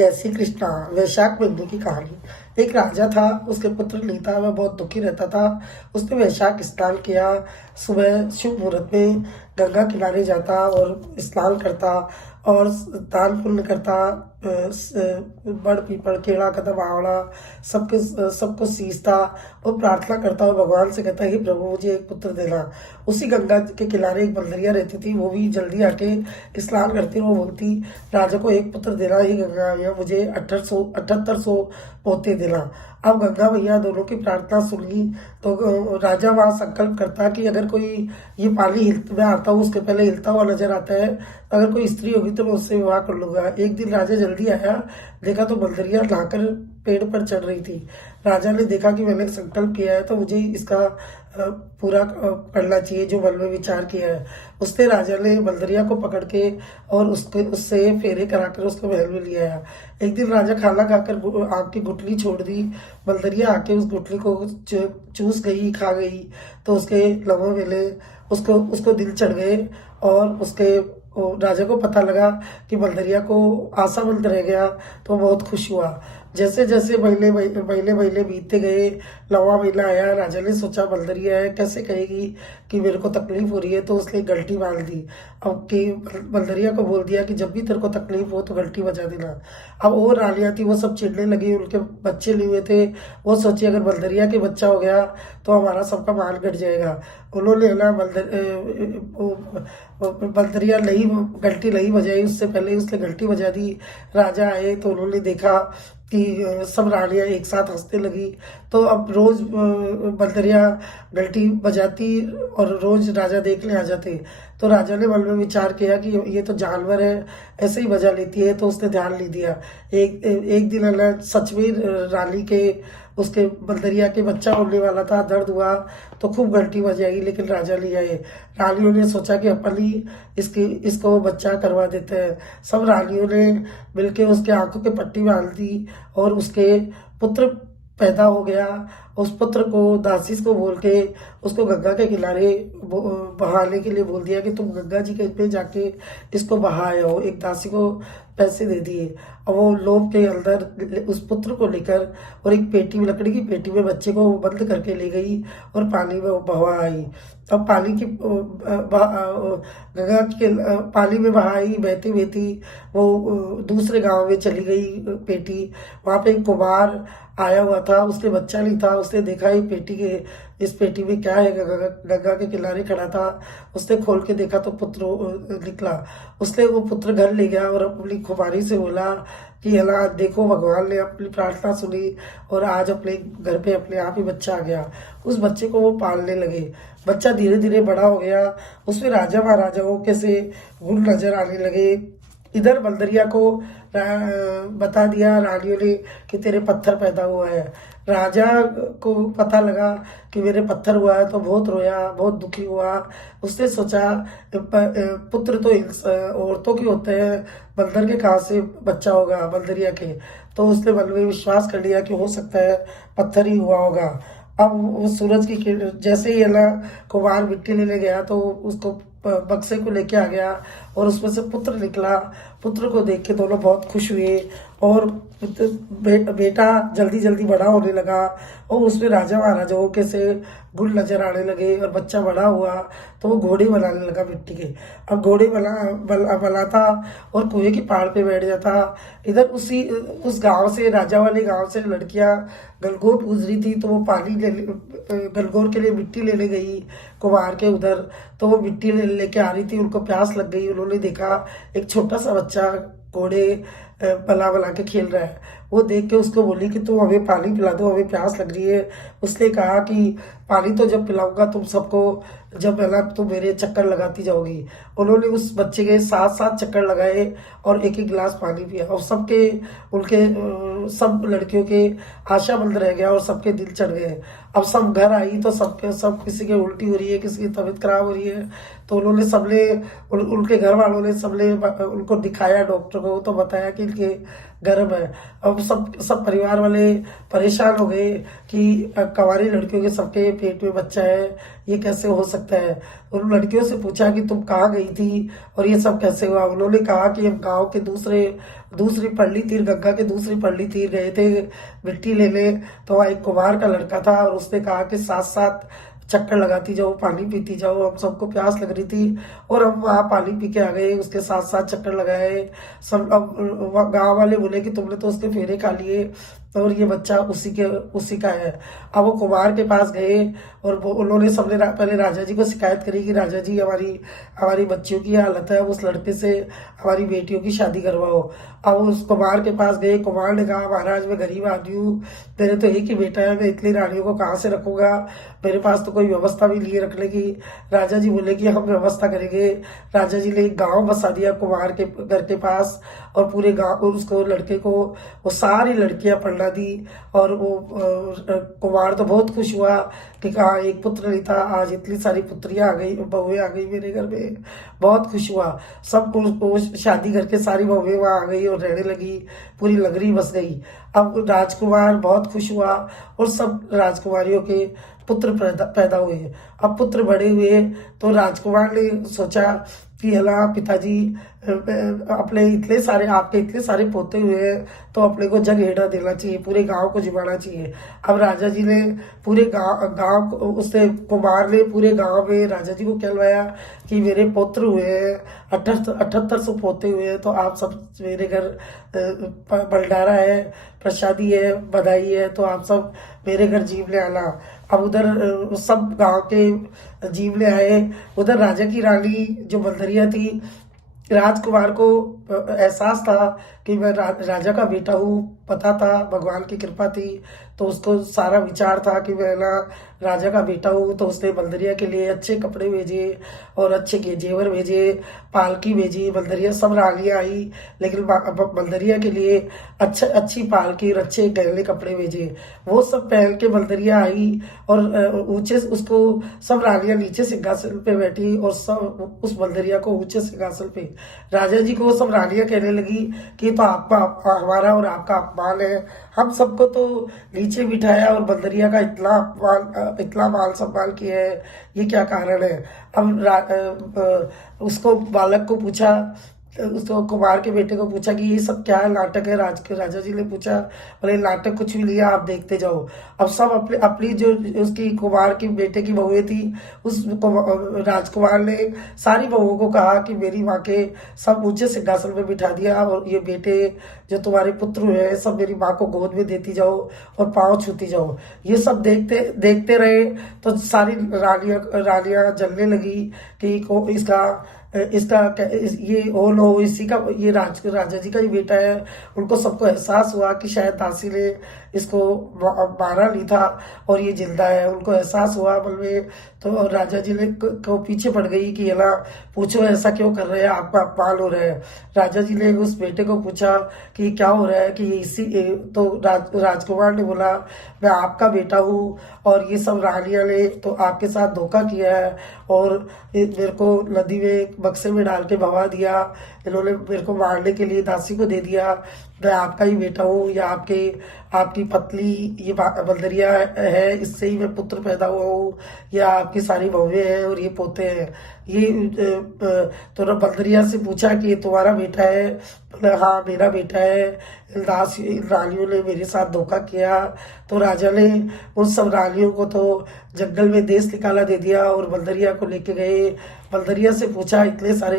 जय श्री कृष्णा। वैशाख बिंदु की कहानी। एक राजा था, उसके पुत्र नहीं था। वह बहुत दुखी रहता था। उसने वैशाख स्नान किया। सुबह शुभ मुहूर्त में गंगा किनारे जाता और स्नान करता और दान पुण्य करता। बड़ पीपल केड़ा कदम आवड़ा सबके सबको सींचता और प्रार्थना करता और भगवान से कहता, हे प्रभु मुझे एक पुत्र देना। उसी गंगा के किनारे एक बंदरिया रहती थी। वो भी जल्दी आके स्नान करती। वो बोलती, राजा को एक पुत्र देना। ही गंगा मैया मुझे 7800 पोते देना। अब गंगा मैया दोनों की प्रार्थना सुन ली तो राजा वहां संकल्प करता कि अगर कोई ये पानी मैं आता हूँ उसके पहले हिलता हुआ नजर आता है, अगर कोई स्त्री होगी तो मैं उससे विवाह कर लूंगा। एक दिन राजा जल्दी आया, देखा तो बंदरिया नहाकर पेड़ पर चढ़ रही थी। राजा ने देखा कि मैंने संकल्प किया है तो मुझे इसका पूरा करना चाहिए जो मन में विचार किया है। उसने राजा ने बंदरिया को पकड़ के और उससे फेरे कराकर उसको महल में लिया आया। एक दिन राजा खाना खाकर आग की गुठली छोड़ दी। बंदरिया आके उस गुठली को चूस गई, खा गई। तो उसके लबों मिले, उसको उसको दिल चढ़ गए और उसके राजा को पता लगा कि बंदरिया को आशावंत रह गया तो बहुत खुश हुआ। जैसे जैसे महीने बीतते गए, नवा महीना आया। राजा ने सोचा बंदरिया है, कैसे कहेगी कि मेरे को तकलीफ हो रही है, तो उसने घंटी बांध दी। अब कि बंदरिया को बोल दिया कि जब भी तेरे को तकलीफ हो तो घंटी बजा देना। अब वो रानियां थी, वो सब चिढ़ने लगी। उनके बच्चे लिए हुए थे। वो सोचे अगर बंदरिया के बच्चा हो गया तो हमारा सबका मान घट जाएगा। उन्होंने ना बंदरिया नहीं घंटी नहीं बजाई, उससे पहले उसने घंटी बजा दी। राजा आए तो उन्होंने देखा कि सब रानियां एक साथ हंसने लगी। तो अब रोज बंदरिया घंटी बजाती और रोज राजा देखने आ जाते। तो राजा ने मन में विचार किया कि ये तो जानवर है, ऐसे ही बजा लेती है। तो उसने ध्यान नहीं दिया। एक दिन अल्लाह सच में रानी के उसके बंदरिया के बच्चा होने वाला था। दर्द हुआ तो खूब घंटी बजाई, लेकिन राजा नहीं आए। रानियों ने सोचा कि अपन ही इसको बच्चा करवा देते हैं। सब रानियों ने मिलके उसके आंखों के पट्टी बांध दी और उसके पुत्र पैदा हो गया। उस पुत्र को दासी को बोल के उसको गंगा के किनारे बहाने के लिए बोल दिया कि तुम गंगा जी के पे जाके इसको बहाए हो। एक दासी को पैसे दे दिए और वो लोभ के अंदर उस पुत्र को लेकर और एक पेटी में, लकड़ी की पेटी में बच्चे को बंद करके ले गई और पानी में बहा आई। अब पानी की गंगा के पानी में बहाई, बहती बहती वो दूसरे गांव में चली गई पेटी। वहां पे एक कुमार आया हुआ था, उसके बच्चा नहीं था। उसने देखा ये इस पेटी में क्या है, गंगा के किनारे खड़ा था। उसने खोल के देखा तो पुत्र निकला। उसने वो पुत्र घर ले गया और अपनी खुमारी से बोला कि अल्लाह देखो, भगवान ने अपनी प्रार्थना सुनी और आज अपने घर पे अपने आप ही बच्चा आ गया। उस बच्चे को वो पालने लगे। बच्चा धीरे धीरे बड़ा हो गया। उसमें राजा महाराजाओं के से गुण नजर आने लगे। इधर बंदरिया को बता दिया रानियों ने कि तेरे पत्थर पैदा हुआ है। राजा को पता लगा कि मेरे पत्थर हुआ है तो बहुत रोया, बहुत दुखी हुआ। उसने सोचा पुत्र तो औरतों के होते हैं, बंदर के कहाँ से बच्चा होगा, बंदरिया के। तो उसने मन में विश्वास कर लिया कि हो सकता है पत्थर ही हुआ होगा। अब वो सूरज की जैसे ही अल्लाह कुमार मिट्टी लेने गया तो उसको बक्से को लेके आ गया और उसमें से पुत्र निकला। पुत्र को देख के दोनों बहुत खुश हुए और बेटा जल्दी जल्दी बड़ा होने लगा और उसमें राजा महाराजाओं के से गुण नजर आने लगे। और बच्चा बड़ा हुआ तो वो घोड़े बनाने लगा मिट्टी के। अब घोड़े बनाता और कुएं की पहाड़ पे बैठ जाता। इधर उस गांव से, राजा वाले गांव से लड़कियां गलगोर पूज रही थी तो वो गलगोर के लिए मिट्टी लेने गई कुमार के उधर। तो वो मिट्टी लेके आ रही थी, उनको प्यास लग गई। उन्होंने देखा एक छोटा सा बच्चा घोड़े बला के खेल रहा है। वो देख के उसको बोली कि तुम हमें पानी पिला दो, हमें प्यास लग रही है। उसने कहा कि पानी तो जब पिलाऊंगा तुम सबको, जब है तुम मेरे चक्कर लगाती जाओगी। उन्होंने उस बच्चे के साथ साथ चक्कर लगाए और एक एक गिलास पानी पिया और सब लड़कियों के आशा बंद रह गया और सबके दिल चढ़ गए। अब सब घर आई तो सब किसी के उल्टी हो रही है, किसी की तबीयत खराब हो रही है। तो उनके घर वालों ने सबने उनको दिखाया डॉक्टर को, तो बताया कि इनके गर्म है। अब सब सब परिवार वाले परेशान हो गए कि कंवारी लड़कियों के सबके पेट में बच्चा है, ये कैसे हो सकता है। उन लड़कियों से पूछा कि तुम कहाँ गई थी और ये सब कैसे हुआ। उन्होंने कहा कि हम गांव के दूसरी पल्ली तीर, गंगा के दूसरी पल्ली तीर गए थे मिट्टी लेने, तो वहाँ एक कुमार का लड़का था और उसने कहा कि साथ साथ चक्कर लगाती जाओ, पानी पीती जाओ। हम सबको प्यास लग रही थी और हम वहाँ पानी पी के आ गए, उसके साथ साथ चक्कर लगाए सब। अब गांव वाले बोले कि तुमने तो उसके फेरे खा लिए और ये बच्चा उसी का है। अब वो कुमार के पास गए और उन्होंने सबने पहले राजा जी को शिकायत करी कि राजा जी हमारी हमारी बच्चियों की हालत है, उस लड़के से हमारी बेटियों की शादी करवाओ। अब उस कुमार के पास गए, कुमार ने कहा महाराज मैं गरीब आदमी हूँ, मेरे तो एक ही बेटा है, मैं इतनी रानियों को कहाँ से रखूंगा, मेरे पास तो कोई व्यवस्था भी नहीं है रखने की। राजा जी बोले कि हम व्यवस्था करेंगे। राजा जी ने एक गाँव बसा दिया कुमार के घर के पास और पूरे गाँव उसको लड़के को वो सारी लड़कियां पढ़ना दी। और वो कुमार तो बहुत खुश हुआ कि कहा एक पुत्र नहीं था, आज इतनी सारी पुत्रियां आ गई, बहुएं आ गई मेरे घर में, बहुत खुश हुआ। सब वो शादी करके सारी बहुएं वहां आ गई और रहने लगी, पूरी नगरी बस गई। अब राजकुमार बहुत खुश हुआ और सब राजकुमारियों के पुत्र पैदा हुए। अब पुत्र बड़े हुए तो राजकुमार ने सोचा कि अला पिताजी अपने इतने सारे आपके इतने सारे पोते हुए हैं तो अपने को जग हेड़ा देना चाहिए, पूरे गांव को जिमाना चाहिए। अब राजा जी ने पूरे गांव उससे कुमार ने पूरे गांव में राजा जी को कहलवाया कि मेरे पुत्र हुए हैं, 7800 पोते हुए हैं, तो आप सब मेरे घर भंडारा है, प्रसादी है, बधाई है, तो आप सब मेरे घर जीवने आना। अब उधर सब गांव के जीवने आए। उधर राजा की रानी जो बंदरिया थी, राजकुमार को एहसास था कि मैं राजा का बेटा हूँ, पता था, भगवान की कृपा थी, तो उसको सारा विचार था कि मैं ना राजा का बेटा हूँ। तो उसने बंदरिया के लिए अच्छे कपड़े भेजे और अच्छे जेवर भेजे, पालकी भेजी। बंदरिया सब रानियाँ आई लेकिन बंदरिया के लिए अच्छी पालकी और अच्छे गहने कपड़े भेजे। वो सब पहन के बंदरिया आई और ऊंचे उसको सब रानियाँ नीचे सिंहासन पे बैठी और सब उस बंदरिया को ऊंचे सिंहासन पे। राजा जी को वो सब रानियाँ कहने लगी कि तो आपका हमारा और आपका अपमान है, हम सबको तो नीचे बिठाया और बंदरिया का इतना मान सम्मान किया है, ये क्या कारण है। अब उसको बालक को पूछा, उसको कुमार के बेटे को पूछा कि ये सब क्या नाटक है। राजा जी ने पूछा, बोले नाटक कुछ भी नहीं है, आप देखते जाओ। अब सब अपनी जो उसकी कुमार की बेटे की बहुएं थी, उस राजकुमार ने सारी बहुओं को कहा कि मेरी माँ के सब ऊंचे सिंहासन में बिठा दिया और ये बेटे जो तुम्हारे पुत्र हुए सब मेरी माँ को गोद में देती जाओ और पाँव छूती जाओ। ये सब देखते देखते रहे तो सारी रानियां जलने लगी कि ये हो लो इसी का, ये राजा जी का ही बेटा है। उनको सबको एहसास हुआ कि शायद दासी ने इसको मारा नहीं था और ये जिंदा है। उनको एहसास हुआ बल में, तो राजा जी ने को पीछे पड़ गई कि ये ना पूछो ऐसा क्यों कर रहे हैं, आपका अपमान हो रहा है। राजा जी ने उस बेटे को पूछा कि क्या हो रहा है, कि इसी तो राजकुमार ने बोला मैं आपका बेटा हूँ और ये सब रानियां ने तो आपके साथ धोखा किया है और मेरे को नदी में बक्से में डाल के भगा दिया, इन्होंने मेरे को मारने के लिए दासी को दे दिया। मैं आपका ही बेटा हूँ, या आपकी पतली ये बंदरिया है, इससे ही मैं पुत्र पैदा हुआ हूँ, या आपकी सारी बहुएं हैं और ये पोते हैं। ये तो बंदरिया से पूछा कि ये तुम्हारा बेटा है, बोले हाँ मेरा बेटा है, रानियों ने मेरे साथ धोखा किया। तो राजा ने उन सब रानियों को तो जंगल में देश निकाला दे दिया और बंदरिया को लेके गए। बंदरिया से पूछा इतने सारे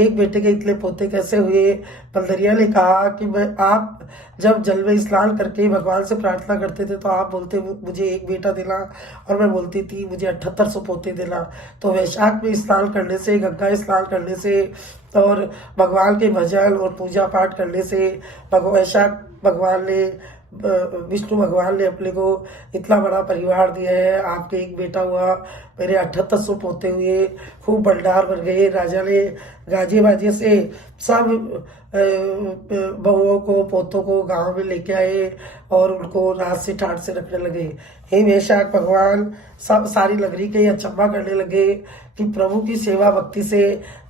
एक बेटे के इतने पोते कैसे हुए। बंदरिया ने कहा कि आप जब जल में स्नान करके भगवान से प्रार्थना करते थे तो आप बोलते मुझे एक बेटा देना और मैं बोलती थी मुझे 7800 पोते देना। तो वैशाख में स्नान करने से, गंगा स्नान करने से और भगवान के भजन और पूजा पाठ करने से वैशाख भगवान ने विष्णु भगवान ने अपने को इतना बड़ा परिवार दिया है। आपके एक बेटा हुआ, मेरे 7800 पोते हुए, खूब भंडार भर गए। राजा ने गाजे बाजे से सब बहुओं को, पोतों को गांव में लेके आए और उनको रात से ठाट से रखने लगे। हे वैशाख भगवान, सब सारी नगरी के अचंभा करने लगे कि प्रभु की सेवा भक्ति से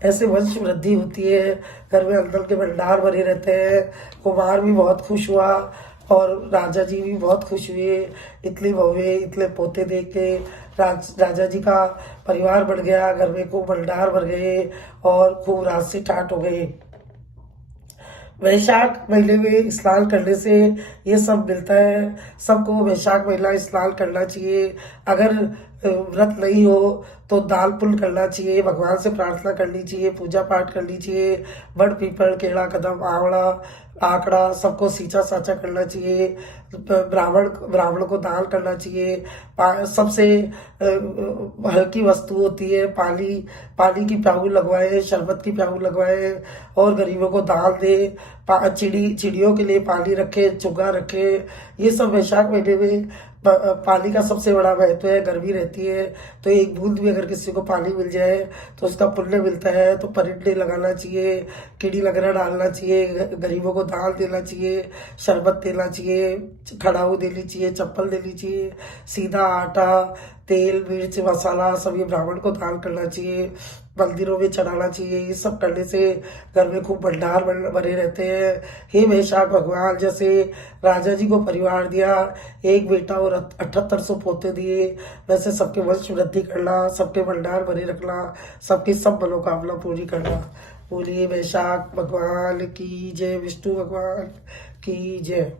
ऐसे वंश वृद्धि होती है, घर में अन्न के भंडार भरे रहते हैं। कुमार भी बहुत खुश हुआ और राजा जी भी बहुत खुश हुए। इतने बहुए, इतने पोते देख के राजा जी का परिवार बढ़ गया, घर में खूब भंडार भर गए और खूब रात से ठाट हो गए। वैशाख महीने में स्नान करने से ये सब मिलता है। सबको वैशाख महीना स्नान करना चाहिए। अगर व्रत नहीं हो तो दाल पुण्य करना चाहिए, भगवान से प्रार्थना करनी चाहिए, पूजा पाठ करनी चाहिए। बड़ पीपल, केला, कदम, आंवला, आंकड़ा सबको सींचा साचा करना चाहिए। ब्राह्मण को दान करना चाहिए। सबसे हल्की वस्तु होती है पानी की प्याऊ लगवाए, शरबत की प्याऊ लगवाए और गरीबों को दान दे। चिड़ियों के लिए पानी रखे, चुगा रखे। ये सब वैशाख महीने में पानी का सबसे बड़ा महत्व है। गर्मी रहती है तो एक बूंद भी अगर किसी को पानी मिल जाए तो उसका पुण्य मिलता है। तो परिंदे लगाना चाहिए, कीड़ी लगना डालना चाहिए, गरीबों को दाल देना चाहिए, शरबत देना चाहिए, खड़ाऊ देनी चाहिए, चप्पल देनी चाहिए, सीधा आटा, तेल, मिर्च, मसाला सब ये ब्राह्मण को दान करना चाहिए, मंदिरों में चढ़ाना चाहिए। ये सब करने से घर में खूब भंडार बने रहते हैं। हे वैशाख भगवान, जैसे राजा जी को परिवार दिया, एक बेटा और 7800 पोते दिए, वैसे सबके वंश वृद्धि करना, सबके भंडार भरे रखना, सबकी सब मनोकामना पूरी करना। बोलिए वैशाख भगवान की जय, विष्णु भगवान की जय।